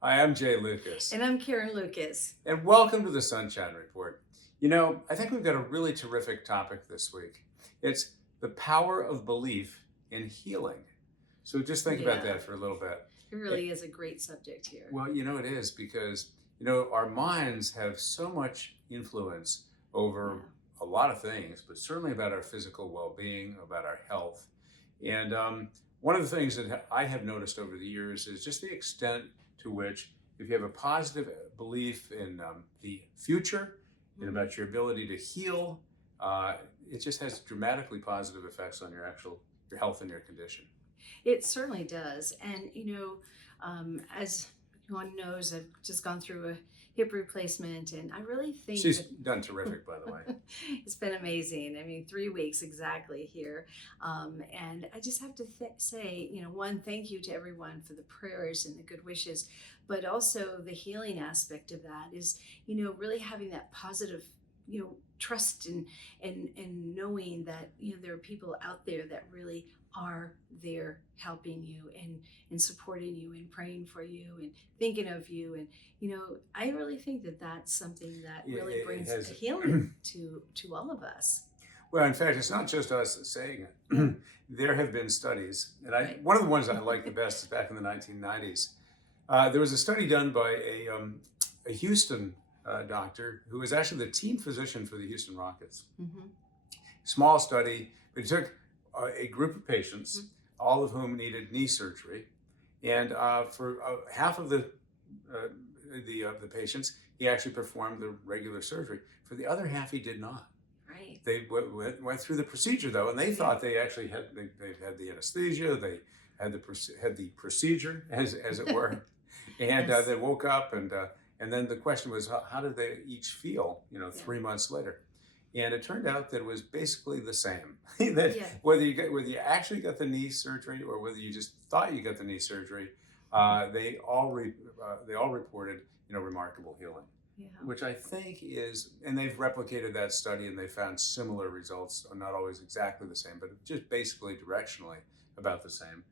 Hi, I'm Jay Lucas, And I'm Karen Lucas. and welcome to the Sunshine Report. You know, I think we've got a really terrific topic this week. It's the power of belief in healing. So just think about Yeah, that for a little bit. it It- really is a great subject here. well, it is because, our minds have so much influence over Yeah. a lot of things, but certainly about our physical well being, about our health. And one of the things that I have noticed over the years is just the extent to which, if you have a positive belief in the future and Mhm. about your ability to heal, it just has dramatically positive effects on your health and your condition. It certainly does. And, as one knows, I've just gone through a hip replacement, and I really think She's that done terrific, by the way. it's been amazing. I mean, 3 weeks exactly here. And I just have to say, one, thank you to everyone for the prayers and the good wishes, but also the healing aspect of that is, really having that positive, trust and knowing that, there are people out there that really are there helping you and supporting you and praying for you and thinking of you. And I really think that that's something that It, really it brings a has, healing to all of us. well, in fact, it's not just us saying Yeah. it. There have been studies, and Right. one of the ones I like the best is back in the 1990s. There was a study done by a Houston doctor who was actually the team physician for the Houston Rockets. Hmm. Small study, but he took a group of patients, all of whom needed knee surgery, and for half of uh, the patients, he actually performed the regular surgery. For the other half, he did not. Right. They went through the procedure though, and they thought they actually they had the anesthesia, they had the procedure as it were, and Yes. they woke up and then the question was how did they each feel Yeah. 3 months later, and it turned out that it was basically the same. That Yeah. whether you actually got the knee surgery or whether you just thought you got the knee surgery, they all reported remarkable healing, Yeah. which I think is, and they've replicated that study and they found similar results, not always exactly the same, but just basically directionally about the same,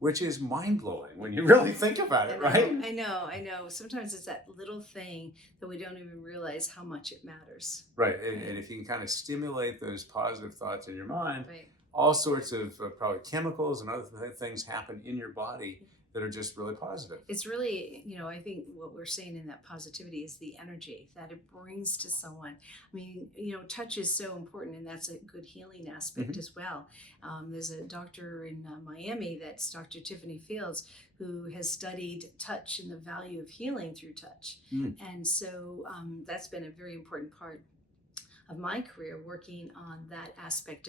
which is mind blowing when you really think about it, right? I know. Sometimes it's that little thing that we don't even realize how much it matters. Right. And, Right. and if you can kind of stimulate those positive thoughts in your mind, Right. all sorts of probably chemicals and other things happen in your body that are just really positive. It's really, I think what we're saying in that positivity is the energy that it brings to someone. I mean, touch is so important, and that's a good healing aspect Mhm. as well. There's a doctor in Miami, that's Dr. Tiffany Fields, who has studied touch and the value of healing through touch. Mm. And so that's been a very important part of my career, working on that aspect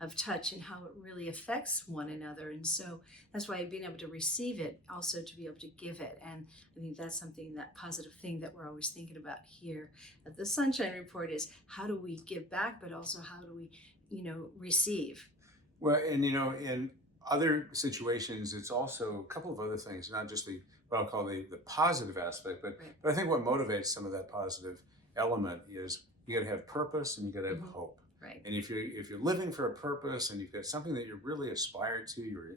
of touch and how it really affects one another. And so that's why being able to receive it, also to be able to give it. And I think that's something, that positive thing that we're always thinking about here at the Sunshine Report, is how do we give back, but also how do we, receive. Well, and in other situations, it's also a couple of other things, not just the what I'll call the positive aspect, but Right. but I think what motivates some of that positive element is you got to have purpose and you got to have Mhm. hope. Right. And if you're living for a purpose and you've got something that you really aspire to, you're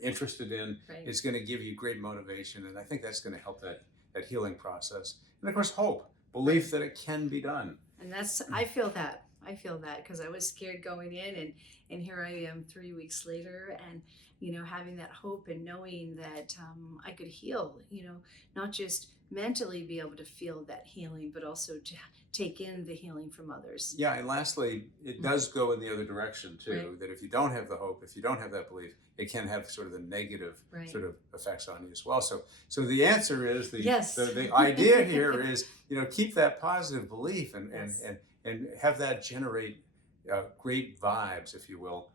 interested in, Right. it's going to give you great motivation, and I think that's going to help that healing process. And of course, hope, belief that it can be done. And that's, I feel that because I was scared going in, and here I am 3 weeks later, and having that hope and knowing that I could heal, not just mentally be able to feel that healing, but also to take in the healing from others. Yeah, and lastly, it does go in the other direction too. Right. That if you don't have the hope, if you don't have that belief, it can have sort of the negative Right. sort of effects on you as well. So the answer is Yes. the idea here is keep that positive belief Yes. and have that generate great vibes, if you will,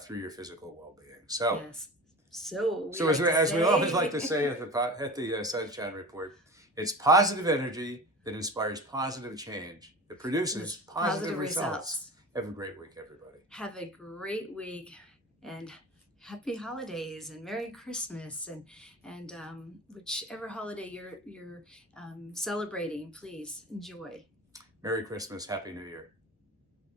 through your physical well being. So Yes. So we so like to as we always like to say, say at the Sunshine Report, it's positive energy that inspires positive change that produces positive results. Have a great week, everybody. Have a great week, and happy holidays and Merry Christmas, and whichever holiday you're celebrating, please enjoy. Merry Christmas, Happy New Year.